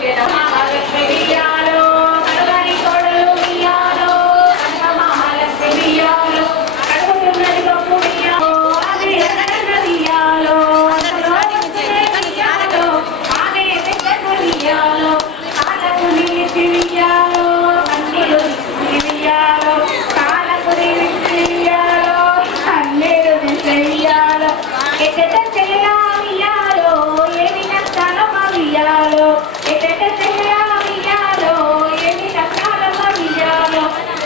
Beda.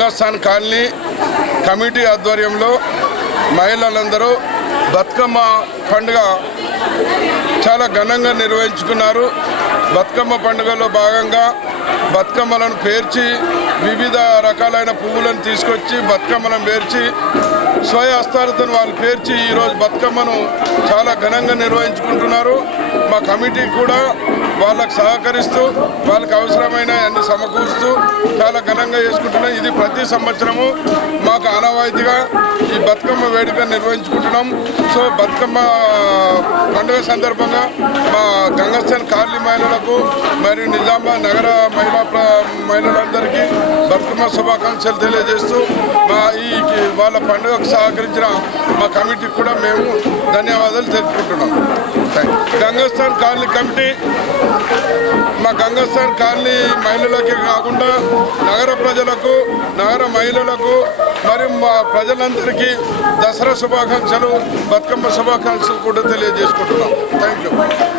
Rangasthan colony committee ఆధ్వర్యంలో మహిళలందరూ బతుకమ్మ పండుగ చాలా ఘనంగా నిర్వహించుకున్నారు. బతుకమ్మ పండుగలో భాగంగా బతుకమ్మలను పేర్చి వివిధ రకాలైన పువ్వులను తీసుకొచ్చి బతుకమ్మలను పేర్చి స్వయ హస్తాలతో వాళ్ళు పేర్చి ఈరోజు బతుకమ్మను చాలా ఘనంగా నిర్వహించుకుంటున్నారు. మా కమిటీ కూడా వాళ్ళకు సహకరిస్తూ వాళ్ళకి అవసరమైన అన్ని సమకూరుస్తూ చాలా ఘనంగా చేసుకుంటున్నాం. ఇది ప్రతి సంవత్సరము మాకు ఆనవాయితీగా ఈ బతుకమ్మ వేడుక నిర్వహించుకుంటున్నాం. సో బతుకమ్మ పండుగ సందర్భంగా మా గంగస్థాన్ కాలనీ మహిళలకు మరియు నిజామాబాద్ నగర మహిళా మహిళలందరికీ బతుకమ్మ శుభాకాంక్షలు తెలియజేస్తూ మా ఈ వాళ్ళ పండుగకు సహకరించిన మా కమిటీకి కూడా మేము ధన్యవాదాలు తెలుపుకుంటున్నాం. Thank you. Gangasthan colony committee మా గంగస్థాన్ కాలనీ మహిళలకే కాకుండా నగర ప్రజలకు నగర మహిళలకు మరియు మా ప్రజలందరికీ దసరా శుభాకాంక్షలు బతుకమ్మ శుభాకాంక్షలు కూడా తెలియజేసుకుంటున్నాం థ్యాంక్ యూ